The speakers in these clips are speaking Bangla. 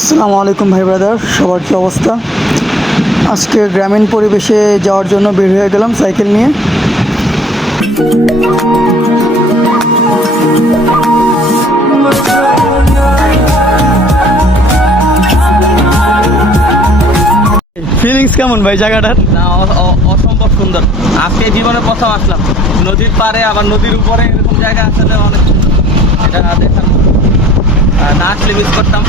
আসসালামু আলাইকুম ভাই ব্রাদার সবার কী অবস্থা? আজকে গ্রামীণ পরিবেশে যাওয়ার জন্য বের হয়ে গেলাম সাইকেল নিয়ে। ফিলিংস কেমন ভাই জায়গাটার? অসম্ভব সুন্দর। আজকে জীবনে প্রথম আসলাম। নদীর পাড়ে, আবার নদীর উপরে এরকম জায়গা আসলে অনেক সুন্দর। না আসলে মিস করতাম।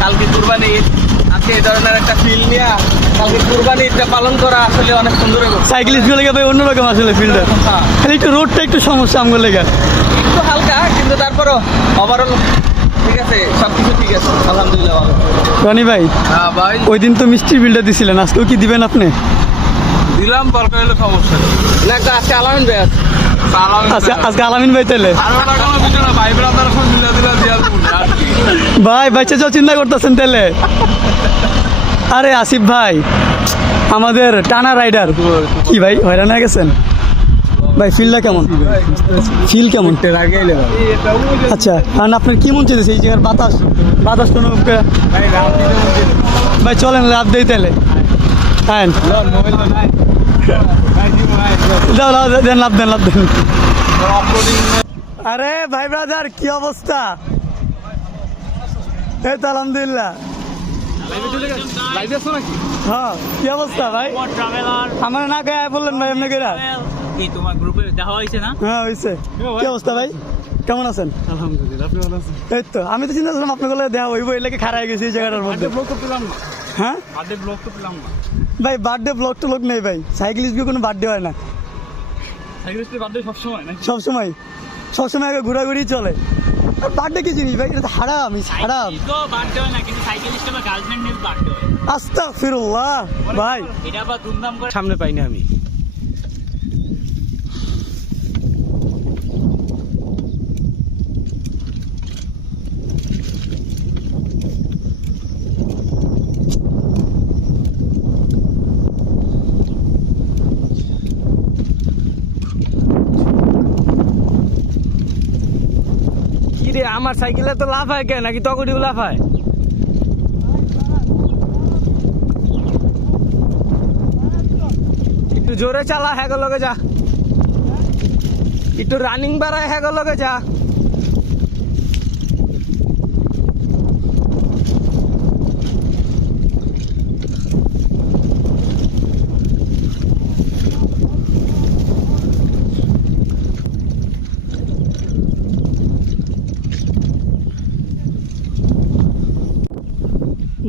কালকে কুরবানি ঈদ। আজকে এই ধরনের একটা ফিল নিয়ে কালকে কুরবানি ঈদটা পালন করা আসলে অনেক সুন্দর সাইকেলিস্টগুলো। ভাই অন্যরকম আসলে ফিল্ডে হ্যাঁ, খালি একটু রোডটা একটু সমস্যা আমগুলো লেগে। একটু হালকা কিন্তু তারপরও ওভারঅল ঠিক আছে সব কিছু ঠিক আছে আলহামদুলিল্লাহ ভালো। রনি ভাই হ্যাঁ ভাই। ওই দিন তো মিষ্টির বিলটা দিছিলেন আজকেও কি দিবেন আপনি? দিলাম দরকার হলে সমস্যা না আজকে আলামিন ভাই আছে। আজকে আজকে আলামিন ভাই তাহলে ভাই ব্রাদার সব মিলা দিলা দিয়া ভাই বাচ্চা যাও চিন্তা করতেছেন তাহলে? আরে আসিফ ভাই, আমাদের টানা রাইডার। কি ভাই, হয়রান হয়ে গেছেন? ভাই ফিলটা কেমন? ফিল কেমন? আচ্ছা কারণ আপনার কি মন চাইছে এই জায়গার বাতাস বাতাস কোনো ভাই, চলেন লাভ দেই তাহলে। হ্যাঁ দেন, লাভ দেন লাভ দেন। আরে, ভাই ব্রাদার কি অবস্থা? এই তো আলহামদুলিল্লাহ। হ্যাঁ কি অবস্থা ভাই? আমার না গায়ে বললেন ভাই এমনি করে কি তোমার গ্রুপে দেখা হয়েছে না? হ্যাঁ হয়েছে কি অবস্থা ভাই? কেমন আছেন? এই তো আমি তো চিন্তা করলাম আপনাকে দেখা হইব এই লেগে খারাপ গেছি এই জায়গাটার মধ্যে। হ্যাঁ? ভাই বার্থডে ব্লগ তো লোক নেই ভাই। সাইকেলিস্ট কোনো বার্থডে হয় না। সব সময় সব সময় আগে ঘোরাঘুরি চলে। বার্থডে কি জিনিস ভাই? এটা তো হারাম ইস হারাম। বার্থডে হয় না কিন্তু সাইকেলিস্ট বা গার্লফ্রেন্ড বার্থডে হয়। আস্তা ফিরুল্লাহ ভাই। এটা আবার ধুমধাম করে সামনে পাইনি আমি। কি আমার সাইকেলে তো লাভ হয় কে? নাকি তকটিও লাভ হয়? একটু জোরে চালা হ্যাঁ লগে যা। একটু রানিং বাড়ায় হ্যাঁ লগে যা।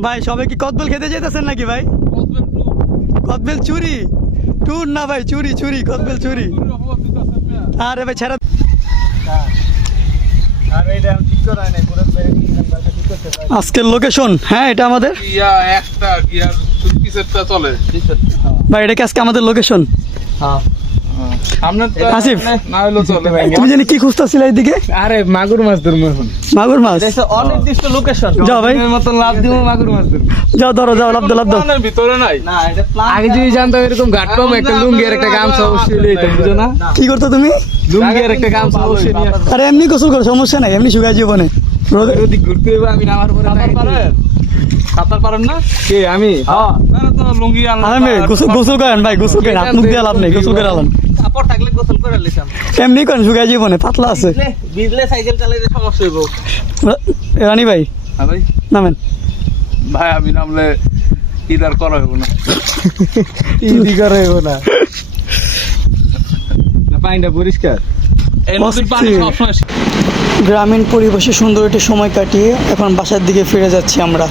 ভাই সবাই কি কদবেল খেতে যেতেছেন নাকি ভাই? কদবেল চুরি। টুর না ভাই চুরি চুরি কদবেল চুরি। আরে ভাই ছেড়া আজকের লোকেশন হ্যাঁ এটা আমাদের? একটা চলে। ভাই এটা কি আজকে আমাদের লোকেশন তো আসিফ। তুমি জানি কি খুঁজতেছিলে এইদিকে আরে মাগুর মাছ ধরবো এখন মাগুর মাছ অনির্দিষ্ট লোকেশন যাও ভাই মতন লাভ দিব মাগুর মাছ ধরবো যাও ধরো যাও লাভ দাও লাভ দাও ভিতরে নাই না এটা আগে যদি জানতাম এরকম ঘাট একটা লুঙ্গি আর একটা গামছা অবশ্যই লইতাম বুঝো না কি করতো তুমি লুঙ্গি আর একটা গামছা অবশ্যই আরে এমনি গোসল করো সমস্যা নাই এমনি শুকায় জীবনে রোদে ওদিক ঘুরতে হইবো, আমি নামার পরে সাঁতার পারেন? না? কে আমি? হ্যাঁ। লুঙ্গি গোসল গোসল করেন ভাই গোসল করেন হাত মুখ দিয়ে লাভ নেই গোসল করে আলান। কাপড় থাকলে গোসল করে লিসাম এমনি করেন শুকায় জীবনে পাতলা আছে। বিজলে সাইকেল চালাইলে সমস্যা হইব। রানী ভাই হ্যাঁ ভাই। নামেন। ভাই আমি নামলে ইদার করা হইব না। ইদি করে না না। পানিটা পরিষ্কার? গ্রামীণ পরিবেশে সুন্দর একটি সময় কাটিয়ে এখন বাসার দিকে ফিরে যাচ্ছি আমরা।